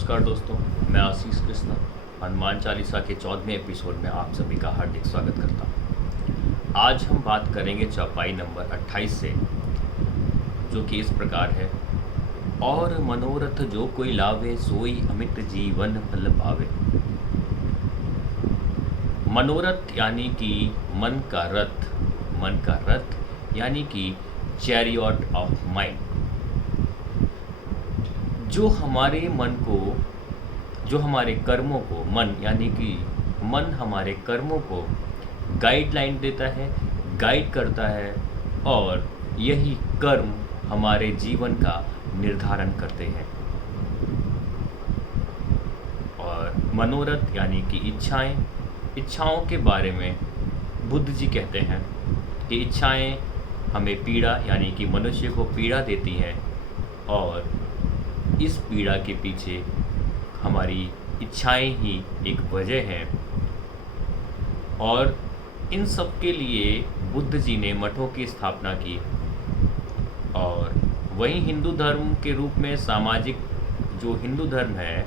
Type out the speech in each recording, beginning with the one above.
नमस्कार दोस्तों, मैं आशीष कृष्णा हनुमान चालीसा के 14वें एपिसोड में आप सभी का हार्दिक स्वागत करता हूँ। आज हम बात करेंगे चौपाई नंबर 28 से, जो कि इस प्रकार है। और मनोरथ जो कोई लावे, सोई अमित जीवन फल पावे। मनोरथ यानी कि मन का रथ यानी कि चैरियट ऑफ माइंड, जो हमारे मन को, जो हमारे कर्मों को, मन यानी कि मन हमारे कर्मों को गाइडलाइन देता है, गाइड करता है, और यही कर्म हमारे जीवन का निर्धारण करते हैं। और मनोरथ यानी कि इच्छाओं के बारे में बुद्ध जी कहते हैं कि इच्छाएं हमें पीड़ा यानी कि मनुष्य को पीड़ा देती हैं, और इस पीड़ा के पीछे हमारी इच्छाएं ही एक वजह है। और इन सब के लिए बुद्ध जी ने मठों की स्थापना की। और वहीं हिंदू धर्म के रूप में सामाजिक, जो हिंदू धर्म है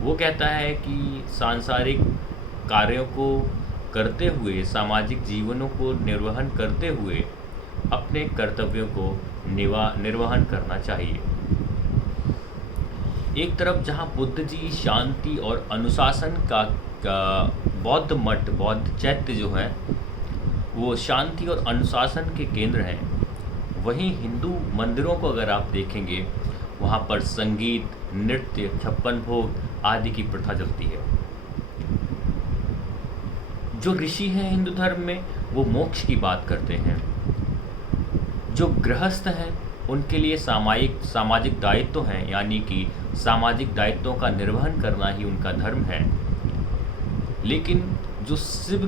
वो कहता है कि सांसारिक कार्यों को करते हुए, सामाजिक जीवनों को निर्वहन करते हुए अपने कर्तव्यों को निर्वहन करना चाहिए। एक तरफ जहाँ बुद्ध जी शांति और अनुशासन का बौद्ध मठ, बौद्ध चैत्य जो है वो शांति और अनुशासन के केंद्र हैं, वहीं हिंदू मंदिरों को अगर आप देखेंगे वहाँ पर संगीत, नृत्य, 56 भोग आदि की प्रथा चलती है। जो ऋषि हैं हिंदू धर्म में वो मोक्ष की बात करते हैं। जो गृहस्थ हैं उनके लिए सामाजिक दायित्व हैं, यानी कि सामाजिक दायित्वों का निर्वहन करना ही उनका धर्म है। लेकिन जो शिव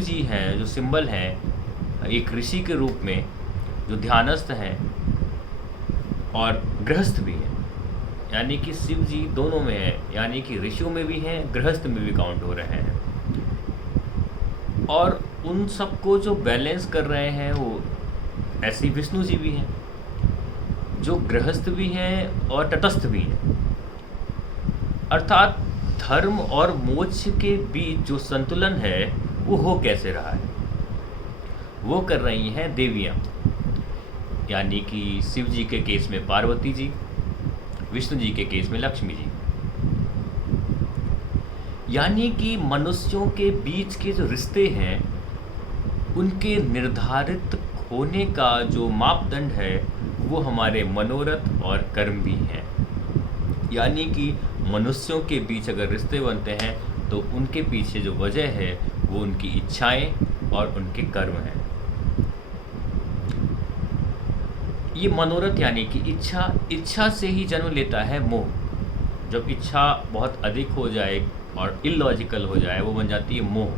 जी हैं, जो सिंबल हैं एक ऋषि के रूप में, जो ध्यानस्थ हैं और गृहस्थ भी हैं, यानी कि शिव जी दोनों में हैं, यानी कि ऋषियों में भी हैं, गृहस्थ में भी काउंट हो रहे हैं। और उन सबको जो बैलेंस कर रहे हैं वो ऐसे विष्णु जी भी हैं, जो गृहस्थ भी हैं और तटस्थ भी हैं। अर्थात धर्म और मोक्ष के बीच जो संतुलन है वो हो कैसे रहा है, वो कर रही हैं देवियाँ, यानी कि शिव जी के केस में पार्वती जी, विष्णु जी के केस में लक्ष्मी जी। यानी कि मनुष्यों के बीच के जो रिश्ते हैं उनके निर्धारित होने का जो मापदंड है वो हमारे मनोरथ और कर्म भी हैं। यानी कि मनुष्यों के बीच अगर रिश्ते बनते हैं तो उनके पीछे जो वजह है वो उनकी इच्छाएं और उनके कर्म हैं। ये मनोरथ यानी कि इच्छा से ही जन्म लेता है मोह। जब इच्छा बहुत अधिक हो जाए और इलॉजिकल हो जाए वो बन जाती है मोह।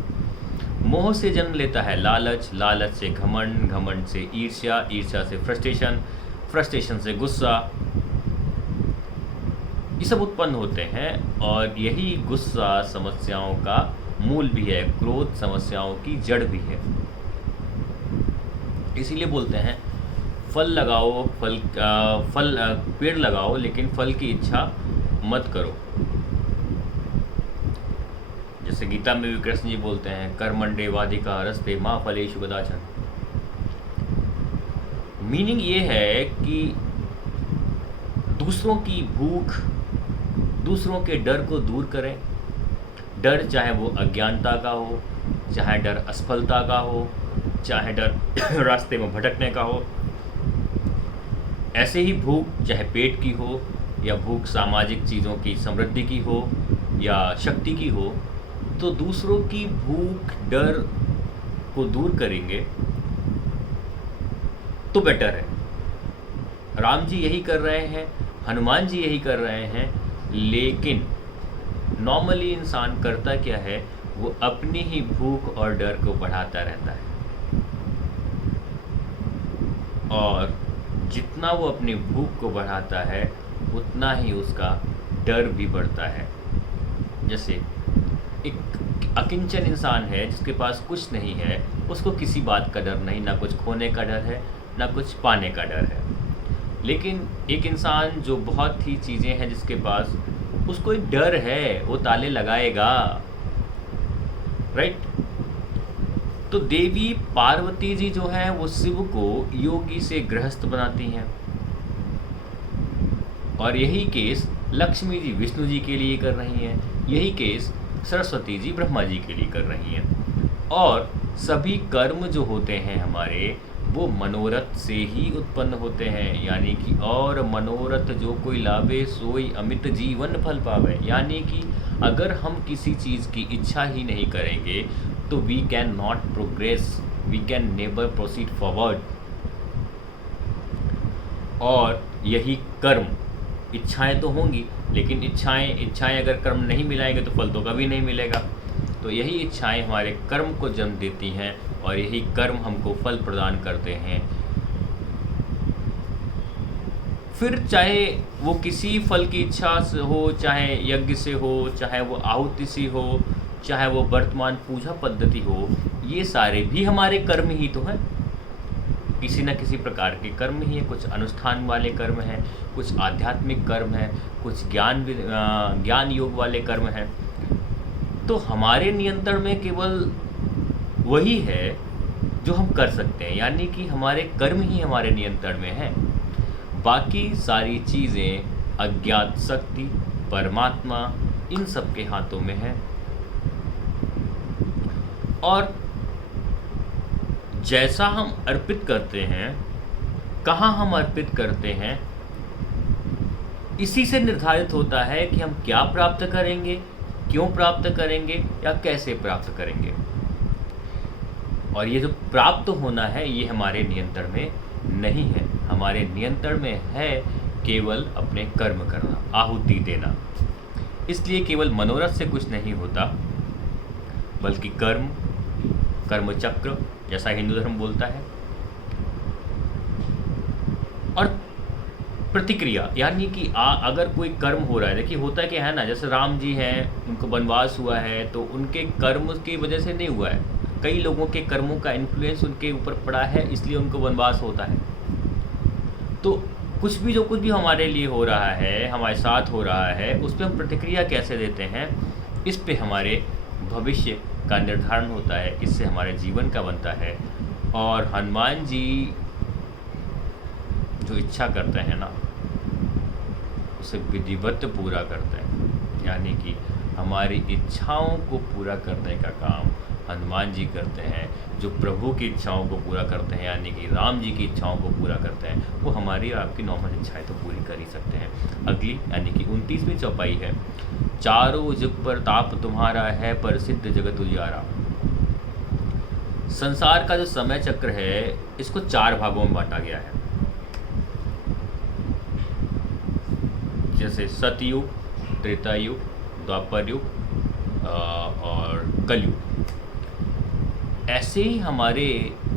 मोह से जन्म लेता है लालच, लालच से घमंड, घमंड से ईर्ष्या, ईर्ष्या से फ्रस्ट्रेशन, फ्रस्ट्रेशन से गुस्सा। ये सब उत्पन्न होते हैं और यही गुस्सा समस्याओं का मूल भी है, क्रोध समस्याओं की जड़ भी है। इसीलिए बोलते हैं फल लगाओ, पेड़ लगाओ लेकिन फल की इच्छा मत करो। जैसे गीता में भी कृष्ण जी बोलते हैं कर्मण्डे वाधिका रस्ते माँ फलेषु कदाचन। मीनिंग ये है कि दूसरों की भूख, दूसरों के डर को दूर करें। डर चाहे वो अज्ञानता का हो, चाहे डर असफलता का हो, चाहे डर रास्ते में भटकने का हो। ऐसे ही भूख चाहे पेट की हो या भूख सामाजिक चीज़ों की समृद्धि की हो या शक्ति की हो, तो दूसरों की भूख, डर को दूर करेंगे तो बेटर है। राम जी यही कर रहे हैं, हनुमान जी यही कर रहे हैं। लेकिन नॉर्मली इंसान करता क्या है, वो अपनी ही भूख और डर को बढ़ाता रहता है। और जितना वो अपनी भूख को बढ़ाता है उतना ही उसका डर भी बढ़ता है। जैसे एक अकिंचन इंसान है जिसके पास कुछ नहीं है, उसको किसी बात का डर नहीं, ना कुछ खोने का डर है ना कुछ पाने का डर है। लेकिन एक इंसान जो बहुत ही चीज़ें हैं जिसके पास, उसको एक डर है, वो ताले लगाएगा, राइट। तो देवी पार्वती जी जो है वो शिव को योगी से गृहस्थ बनाती हैं, और यही केस लक्ष्मी जी विष्णु जी के लिए कर रही हैं, यही केस सरस्वती जी ब्रह्मा जी के लिए कर रही हैं। और सभी कर्म जो होते हैं हमारे, वो मनोरथ से ही उत्पन्न होते हैं, यानी कि और मनोरथ जो कोई लावे सोई अमित जीवन फल पावे, यानी कि अगर हम किसी चीज़ की इच्छा ही नहीं करेंगे तो we can not progress, we can never proceed forward. और यही कर्म, इच्छाएं तो होंगी, लेकिन इच्छाएं अगर कर्म नहीं मिलाएंगे तो फल तो कभी नहीं मिलेगा। तो यही इच्छाएं हमारे कर्म को जन्म देती हैं, और यही कर्म हमको फल प्रदान करते हैं। फिर चाहे वो किसी फल की इच्छा से हो, चाहे यज्ञ से हो, चाहे वो आहुति से हो, चाहे वो वर्तमान पूजा पद्धति हो, ये सारे भी हमारे कर्म ही तो हैं, किसी न किसी प्रकार के कर्म ही है। कुछ अनुष्ठान वाले कर्म हैं, कुछ आध्यात्मिक कर्म हैं, कुछ ज्ञान योग वाले कर्म हैं। तो हमारे नियंत्रण में केवल वही है जो हम कर सकते हैं, यानी कि हमारे कर्म ही हमारे नियंत्रण में है। बाकी सारी चीज़ें अज्ञात शक्ति, परमात्मा, इन सब के हाथों में है। और जैसा हम अर्पित करते हैं, कहाँ हम अर्पित करते हैं, इसी से निर्धारित होता है कि हम क्या प्राप्त करेंगे, क्यों प्राप्त करेंगे, या कैसे प्राप्त करेंगे। और ये जो प्राप्त होना है, ये हमारे नियंत्रण में नहीं है। हमारे नियंत्रण में है केवल अपने कर्म करना, आहुति देना। इसलिए केवल मनोरथ से कुछ नहीं होता, बल्कि कर्म चक्र, जैसा हिंदू धर्म बोलता है, और प्रतिक्रिया, यानी कि अगर कोई कर्म हो रहा है, देखिए होता है क्या है ना, जैसे राम जी हैं, उनको वनवास हुआ है, तो उनके कर्म की वजह से नहीं हुआ है, कई लोगों के कर्मों का इन्फ्लुएंस उनके ऊपर पड़ा है, इसलिए उनको वनवास होता है। तो कुछ भी हमारे लिए हो रहा है, हमारे साथ हो रहा है, उस पर हम प्रतिक्रिया कैसे देते हैं, इस पे हमारे भविष्य का निर्धारण होता है, इससे हमारे जीवन का बनता है। और हनुमान जी जो इच्छा करते हैं ना, उसे विधिवत पूरा करते हैं, यानी कि हमारी इच्छाओं को पूरा करने का काम हनुमान जी करते हैं। जो प्रभु की इच्छाओं को पूरा करते हैं, यानी कि राम जी की इच्छाओं को पूरा करते हैं, वो हमारी और आपकी नॉर्मल इच्छाएं तो पूरी कर ही सकते हैं। अगली यानी कि 29वीं चौपाई है, चारों जुग पर ताप तुम्हारा है, प्रसिद्ध जगत उजियारा। संसार का जो समय चक्र है, इसको 4 भागों में बांटा गया है, जैसे सतयुग, त्रेतायुग, द्वापर युग और कलयुग। ऐसे ही हमारे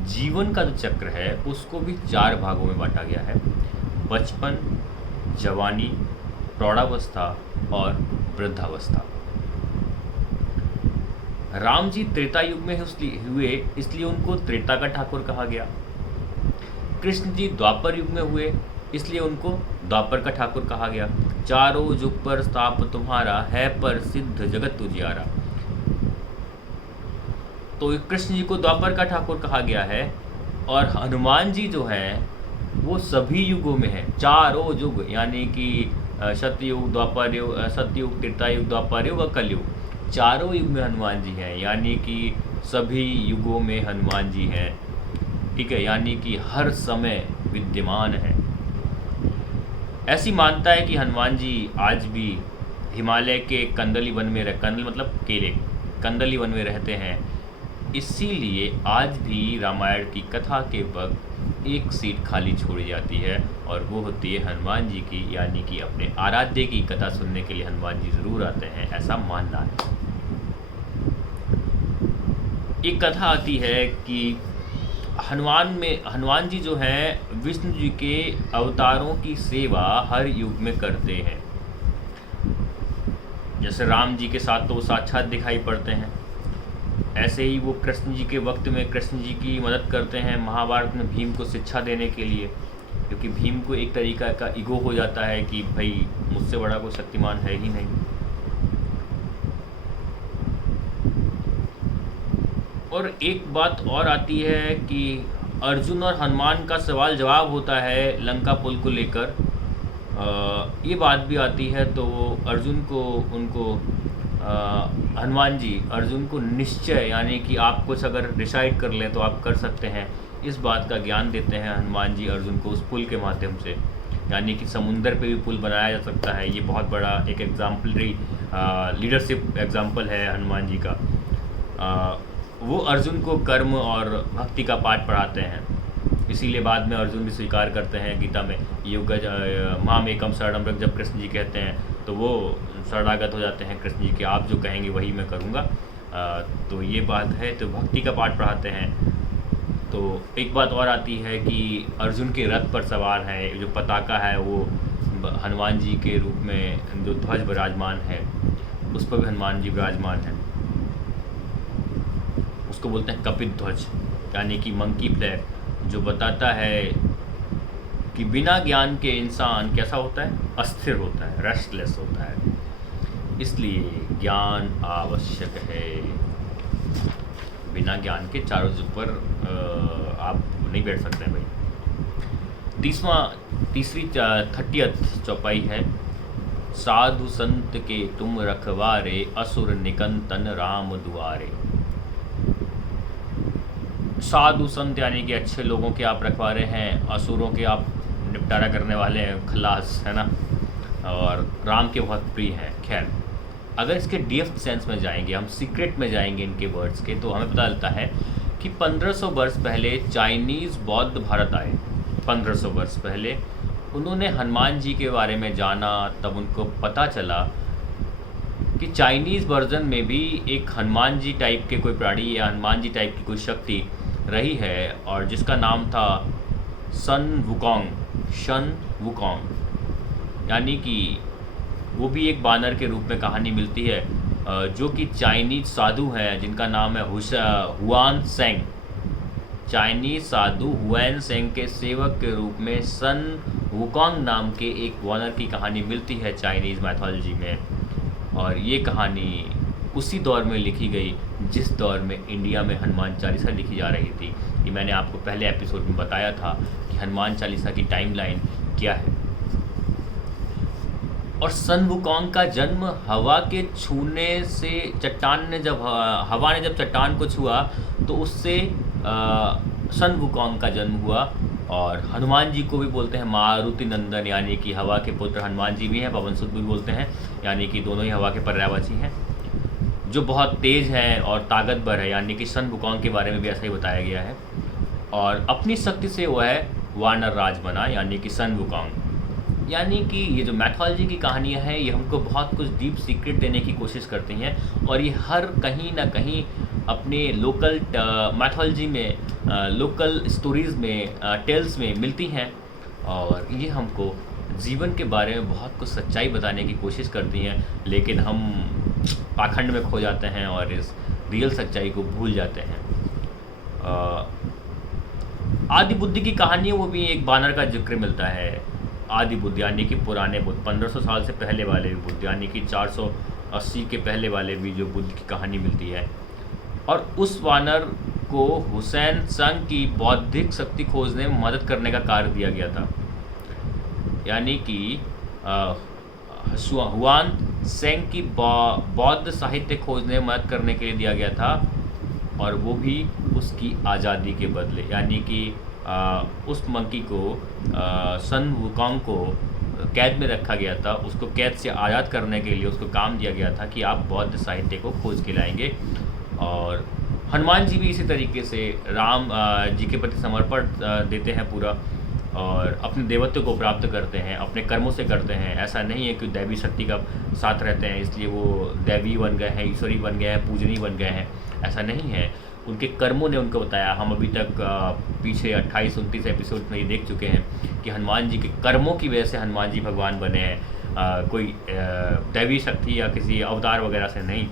जीवन का जो चक्र है, उसको भी 4 भागों में बांटा गया है, बचपन, जवानी, प्रौढ़ावस्था और वृद्धावस्था। राम जी त्रेता युग में हुए, इसलिए उनको त्रेता का ठाकुर कहा गया। कृष्ण जी द्वापर युग में हुए, इसलिए उनको द्वापर का ठाकुर कहा गया। चारों जुग पर ताप तुम्हारा है, प्रसिद्ध जगत उजियारा। तो कृष्ण जी को द्वापर का ठाकुर कहा गया है, और हनुमान जी जो हैं वो सभी युगों में हैं, चारों युग, यानी कि सतयुग, द्वापर युग, सतयुग, त्रेतायुग, द्वापर युग और कलयुग, चारों युग में हनुमान जी हैं, यानी कि सभी युगों में हनुमान जी हैं। ठीक है, यानी कि हर समय विद्यमान है। ऐसी मानता है कि हनुमान जी आज भी हिमालय के कंदली वन में कंदल मतलब केले, कंदली वन में रहते हैं। इसीलिए आज भी रामायण की कथा के वक्त एक सीट खाली छोड़ी जाती है, और वो होती है हनुमान जी की, यानी कि अपने आराध्य की कथा सुनने के लिए हनुमान जी ज़रूर आते हैं, ऐसा मानना है। एक कथा आती है कि हनुमान जी जो हैं विष्णु जी के अवतारों की सेवा हर युग में करते हैं। जैसे राम जी के साथ तो वो साक्षात दिखाई पड़ते हैं, ऐसे ही वो कृष्ण जी के वक्त में कृष्ण जी की मदद करते हैं, महाभारत में भीम को शिक्षा देने के लिए। क्योंकि भीम को एक तरीका का ईगो हो जाता है कि भाई मुझसे बड़ा कोई शक्तिमान है ही नहीं। और एक बात और आती है कि अर्जुन और हनुमान का सवाल जवाब होता है लंका पुल को लेकर। ये बात भी आती है तो अर्जुन को उनको हनुमान जी अर्जुन को निश्चय, यानी कि आप कुछ अगर डिसाइड कर लें तो आप कर सकते हैं, इस बात का ज्ञान देते हैं हनुमान जी अर्जुन को उस पुल के माध्यम से। यानी कि समुंदर पे भी पुल बनाया जा सकता है। ये बहुत बड़ा एक एग्जाम्पलरी लीडरशिप एग्जाम्पल है हनुमान जी का। वो अर्जुन को कर्म और भक्ति का पाठ पढ़ाते हैं, इसीलिए बाद में अर्जुन भी स्वीकार करते हैं गीता में युग माम एकम शरणम व्रज, जब कृष्ण जी कहते हैं तो वो शरणागत हो जाते हैं कृष्ण जी के, आप जो कहेंगे वही मैं करूँगा। तो ये बात है, तो भक्ति का पाठ पढ़ाते हैं। तो एक बात और आती है कि अर्जुन के रथ पर सवार है, जो पताका है वो हनुमान जी के रूप में जो ध्वज विराजमान है उस पर भी हनुमान जी विराजमान है। उसको बोलते हैं कपित ध्वज, यानी कि मंकी फ्लैग, जो बताता है कि बिना ज्ञान के इंसान कैसा होता है, अस्थिर होता है, रेस्टलेस होता है। इसलिए ज्ञान आवश्यक है। बिना ज्ञान के चारों ऊपर आप नहीं बैठ सकते हैं भाई। तीसरी 30th चौपाई है, साधु संत के तुम रखवारे, असुर निकंतन राम दुआरे। साधु संत यानी कि अच्छे लोगों के आप रखवारे हैं, असुरों के आप निपटारा करने वाले हैं, खलास है ना, और राम के बहुत प्रिय हैं। खैर, अगर इसके डीएफ सेंस में जाएंगे, हम सीक्रेट में जाएंगे इनके वर्ड्स के, तो हमें पता चलता है कि 1500 वर्ष पहले चाइनीज़ बौद्ध भारत आए। 1500 वर्ष पहले उन्होंने हनुमान जी के बारे में जाना, तब उनको पता चला कि चाइनीज़ वर्जन में भी एक हनुमान जी टाइप के कोई प्राणी या हनुमान जी टाइप की कोई शक्ति रही है, और जिसका नाम था सन वुकोंग, यानी कि वो भी एक बानर के रूप में कहानी मिलती है, जो कि चाइनीज साधु हैं जिनका नाम है हुआन सेंग। चाइनीज साधु हुआन सेंग के सेवक के रूप में सन वुकोंग नाम के एक वानर की कहानी मिलती है चाइनीज़ मैथोलॉजी में। और ये कहानी उसी दौर में लिखी गई जिस दौर में इंडिया में हनुमान चालीसा लिखी जा रही थी। कि मैंने आपको पहले एपिसोड में बताया था कि हनुमान चालीसा की टाइमलाइन क्या है। और सन वुकोंग का जन्म हवा के छूने से, चट्टान ने जब हवा ने जब चट्टान को छुआ तो उससे सन वुकोंग का जन्म हुआ। और हनुमान जी को भी बोलते हैं मारुति नंदन, यानी कि हवा के पुत्र हनुमान जी भी हैं, पवन सुत भी बोलते हैं, यानी कि दोनों ही हवा के पर्यायवाची हैं, जो बहुत तेज़ है और ताकतवर है। यानी कि सन वुकोंग के बारे में भी ऐसा ही बताया गया है। और अपनी शक्ति से वो है वानर राज बना, यानी कि सन वुकोंग। यानी कि ये जो मैथोलॉजी की कहानियाँ हैं ये हमको बहुत कुछ डीप सीक्रेट देने की कोशिश करती हैं, और ये हर कहीं ना कहीं अपने लोकल मैथोलॉजी में, लोकल स्टोरीज़ में, टेल्स में मिलती हैं, और ये हमको जीवन के बारे में बहुत कुछ सच्चाई बताने की कोशिश करती हैं। लेकिन हम पाखंड में खो जाते हैं और इस रियल सच्चाई को भूल जाते हैं। आदि बुद्धि की कहानी, वो भी एक बानर का जिक्र मिलता है। आदि बुद्ध यानी कि पुराने बुद्ध, 1500 साल से पहले वाले बुद्ध, यानी कि 480 के पहले वाले भी जो बुद्ध की कहानी मिलती है। और उस वानर को हुसैन संग की बौद्धिक शक्ति खोजने में मदद करने का कार्य दिया गया था। यानी कि हुआन सेंग की बौद्ध साहित्य खोजने में मदद करने के लिए दिया गया था, और वो भी उसकी आज़ादी के बदले। यानी कि उस मंकी को, सन वुकोंग को कैद में रखा गया था, उसको कैद से आज़ाद करने के लिए उसको काम दिया गया था कि आप बौद्ध साहित्य को खोज के लाएंगे। और हनुमान जी भी इसी तरीके से राम जी के प्रति समर्पण देते हैं पूरा, और अपने देवत्व को प्राप्त करते हैं, अपने कर्मों से करते हैं। ऐसा नहीं है कि दैवी शक्ति का साथ रहते हैं इसलिए वो दैवी बन गए हैं, ईश्वरी बन गए हैं, पूजनीय बन गए हैं, ऐसा नहीं है। उनके कर्मों ने उनको बताया। हम अभी तक पीछे 28-29 एपिसोड में ये देख चुके हैं कि हनुमान जी के कर्मों की वजह से हनुमान जी भगवान बने हैं, कोई दैवी शक्ति या किसी अवतार वगैरह से नहीं।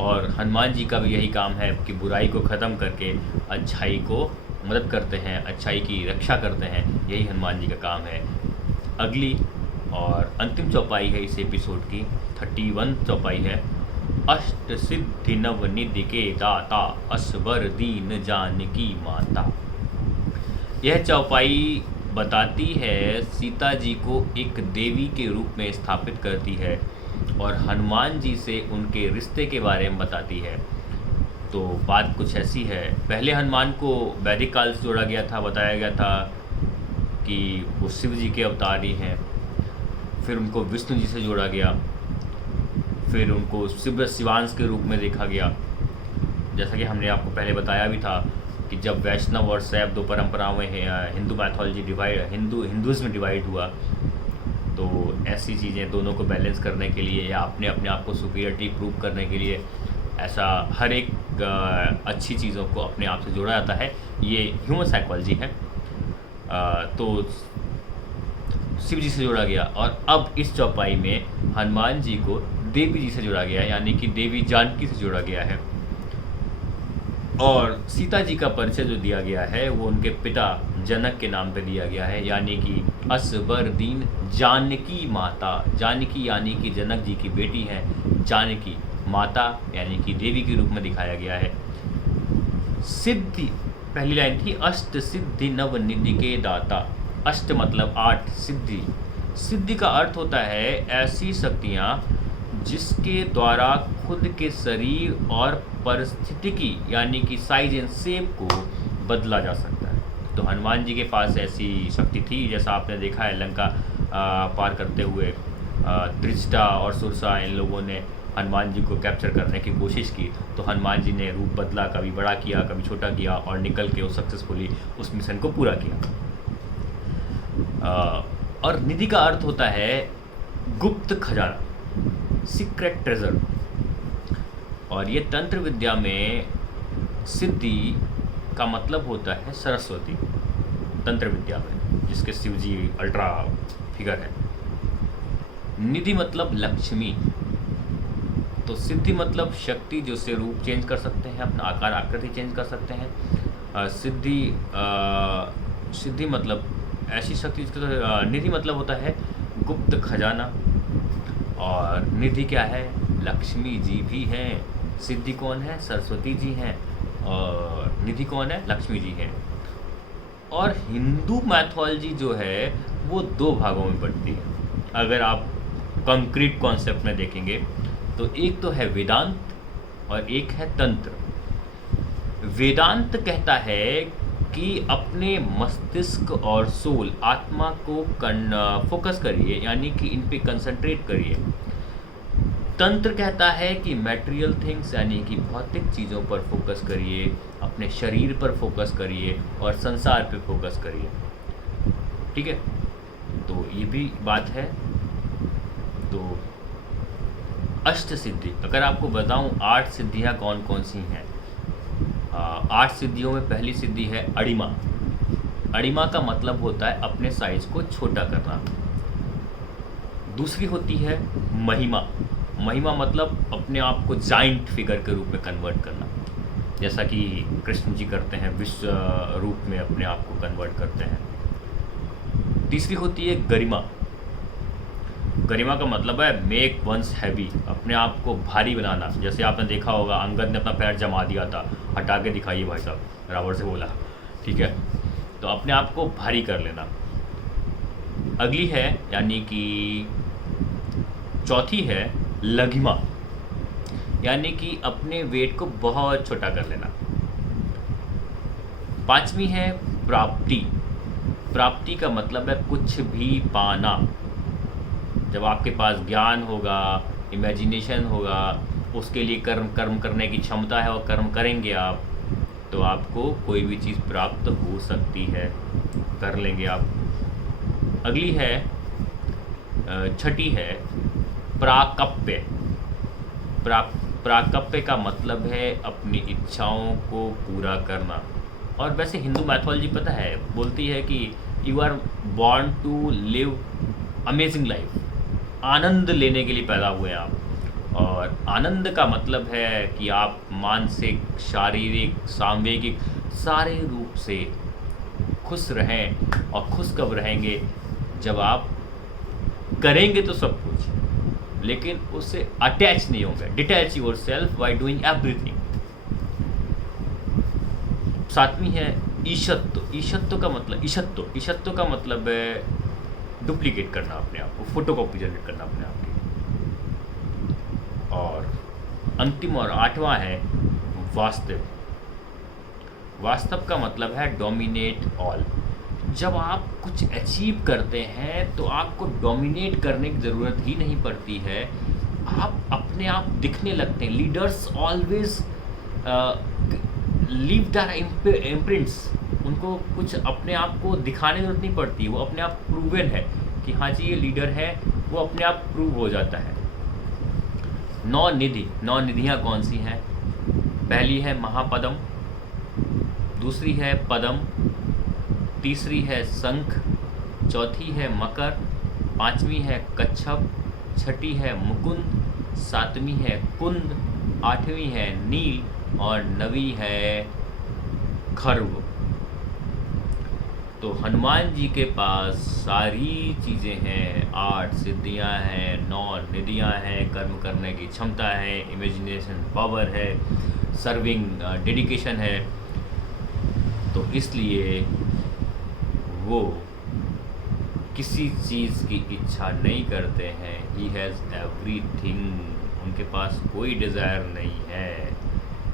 और हनुमान जी का भी यही काम है कि बुराई को ख़त्म करके अच्छाई को मदद करते हैं, अच्छाई की रक्षा करते हैं, यही हनुमान जी का काम है। अगली और अंतिम चौपाई है इस एपिसोड की, 31 चौपाई है। अष्ट सिद्धि नव निधि के दाता, असबर दीन जानकी माता। यह चौपाई बताती है, सीता जी को एक देवी के रूप में स्थापित करती है और हनुमान जी से उनके रिश्ते के बारे में बताती है। तो बात कुछ ऐसी है, पहले हनुमान को वैदिक काल से जोड़ा गया था, बताया गया था कि वो शिव जी के अवतारी हैं। फिर उनको विष्णु जी से जोड़ा गया, फिर उनको शिवांश के रूप में देखा गया। जैसा कि हमने आपको पहले बताया भी था कि जब वैष्णव और शैव दो परंपराओं में हिंदू मैथोलॉजी हिंदुइज्म में डिवाइड हुआ, तो ऐसी चीज़ें दोनों को बैलेंस करने के लिए या अपने आप को सुपीरियरिटी प्रूव करने के लिए ऐसा हर एक अच्छी चीज़ों को अपने आप से जोड़ा जाता है। ये ह्यूमन साइकोलॉजी है। तो शिव जी से जोड़ा गया और अब इस चौपाई में हनुमान जी को देवी जी से जोड़ा गया है, यानी कि देवी जानकी से जोड़ा गया है। और सीता जी का परिचय जो दिया गया है वो उनके पिता जनक के नाम पे दिया गया है, यानी कि असबर दीन जानकी माता। जानकी यानी कि जनक जी की बेटी हैं, जानकी माता यानी कि देवी के रूप में दिखाया गया है। सिद्धि, पहली लाइन थी, अष्ट सिद्धि नव निधि के दाता। अष्ट मतलब 8, सिद्धि, सिद्धि का अर्थ होता है ऐसी शक्तियाँ जिसके द्वारा खुद के शरीर और परिस्थितिकी यानी कि साइज एंड शेप को बदला जा सकता है। तो हनुमान जी के पास ऐसी शक्ति थी, जैसा आपने देखा है लंका पार करते हुए धृष्टा और सुरसा इन लोगों ने हनुमान जी को कैप्चर करने की कोशिश की, तो हनुमान जी ने रूप बदला, कभी बड़ा किया कभी छोटा किया और निकल के वो सक्सेसफुली उस मिशन को पूरा किया। और निधि का अर्थ होता है गुप्त खजाना, सीक्रेट ट्रेजर। और ये तंत्र विद्या में सिद्धि का मतलब होता है सरस्वती, तंत्र विद्या में जिसके शिव जी अल्ट्रा फिगर है। निधि मतलब लक्ष्मी, तो सिद्धि मतलब शक्ति जो से रूप चेंज कर सकते हैं, अपना आकार आकृति चेंज कर सकते हैं। सिद्धि मतलब ऐसी शक्ति जिसका निधि मतलब होता है गुप्त खजाना। और निधि क्या है? लक्ष्मी जी भी हैं। सिद्धि कौन है? सरस्वती जी हैं। और निधि कौन है? लक्ष्मी जी हैं। और हिंदू मैथोलॉजी जो है वो 2 भागों में बढ़ती है। अगर आप कंक्रीट कॉन्सेप्ट में देखेंगे तो एक तो है वेदांत और एक है तंत्र। वेदांत कहता है कि अपने मस्तिष्क और सोल, आत्मा को फोकस करिए, यानी कि इन पे कंसंट्रेट करिए। तंत्र कहता है कि मटेरियल थिंग्स यानी कि भौतिक चीज़ों पर फोकस करिए, अपने शरीर पर फोकस करिए और संसार पे फोकस करिए। ठीक है, तो ये भी बात है। तो अष्ट सिद्धि, अगर आपको बताऊं 8 सिद्धियां कौन कौन सी हैं। 8 सिद्धियों में पहली सिद्धि है अड़िमा। अड़िमा का मतलब होता है अपने साइज को छोटा करना। दूसरी होती है महिमा। महिमा मतलब अपने आप को जाइंट फिगर के रूप में कन्वर्ट करना, जैसा कि कृष्ण जी करते हैं, विश्व रूप में अपने आप को कन्वर्ट करते हैं। तीसरी होती है गरिमा। गरिमा का मतलब है मेक वंस हैवी, अपने आप को भारी बनाना। जैसे आपने देखा होगा अंगद ने अपना पैर जमा दिया था, हटा के दिखाइए भाई साहब, रावण से बोला। ठीक है, तो अपने आप को भारी कर लेना। अगली है यानी कि चौथी है लघिमा, यानी कि अपने वेट को बहुत छोटा कर लेना। 5वीं है प्राप्ति। प्राप्ति का मतलब है कुछ भी पाना। जब आपके पास ज्ञान होगा, इमेजिनेशन होगा, उसके लिए कर्म करने की क्षमता है और कर्म करेंगे आप, तो आपको कोई भी चीज़ प्राप्त हो सकती है, कर लेंगे आप। अगली है छठी है प्राकप्य। प्राकप्य का मतलब है अपनी इच्छाओं को पूरा करना। और वैसे हिंदू मैथोलॉजी पता है बोलती है कि you are born to live amazing life, आनंद लेने के लिए पैदा हुए आप। और आनंद का मतलब है कि आप मानसिक, शारीरिक, सांवेगिक सारे रूप से खुश रहें। और खुश कब रहेंगे? जब आप करेंगे तो सब कुछ, लेकिन उससे अटैच नहीं होंगे। Detach your self by doing everything. सातवीं है ईशत्व। ईशत्व का मतलब है डुप्लीकेट करना अपने आप को, फोटोकॉपी जनरेट करना अपने आप की। और अंतिम और आठवां है वास्तव। वास्तव का मतलब है डोमिनेट ऑल। जब आप कुछ अचीव करते हैं तो आपको डोमिनेट करने की ज़रूरत ही नहीं पड़ती है, आप अपने आप दिखने लगते हैं। Leaders always leave the imprints. उनको कुछ अपने आप को दिखाने की जरूरत नहीं पड़ती, वो अपने आप प्रूवन है कि हाँ जी ये लीडर है, वो अपने आप प्रूव हो जाता है। 9 निधि। 9 निधियाँ कौन सी हैं? पहली है महापदम, दूसरी है पदम, तीसरी है शंख, चौथी है मकर, पांचवी है कच्छप, छठी है मुकुंद, सातवीं है कुंद, आठवीं है नील और नवीं है खर्व। तो हनुमान जी के पास सारी चीज़ें हैं। 8 सिद्धियां हैं, 9 निधियां हैं, कर्म करने की क्षमता है, इमेजिनेशन पावर है, सर्विंग डेडिकेशन है। तो इसलिए वो किसी चीज़ की इच्छा नहीं करते हैं। He has everything. उनके पास कोई डिज़ायर नहीं है,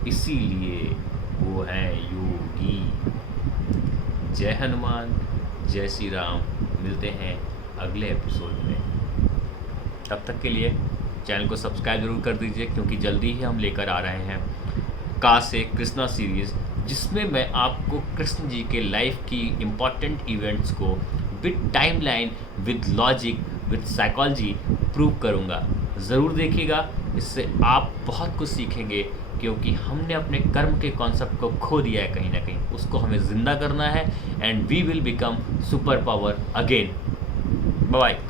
इसीलिए वो हैं योगी। जय हनुमान, जय श्री राम। मिलते हैं अगले एपिसोड में। तब तक के लिए चैनल को सब्सक्राइब जरूर कर दीजिए, क्योंकि जल्दी ही हम लेकर आ रहे हैं का से कृष्णा सीरीज़, जिसमें मैं आपको कृष्ण जी के लाइफ की इम्पॉर्टेंट इवेंट्स को with timeline, with logic, with psychology prove करूँगा। ज़रूर देखिएगा, इससे आप बहुत कुछ सीखेंगे, क्योंकि हमने अपने कर्म के कॉन्सेप्ट को खो दिया है कहीं ना कहीं। उसको हमें ज़िंदा करना है, and we will become super power again. Bye.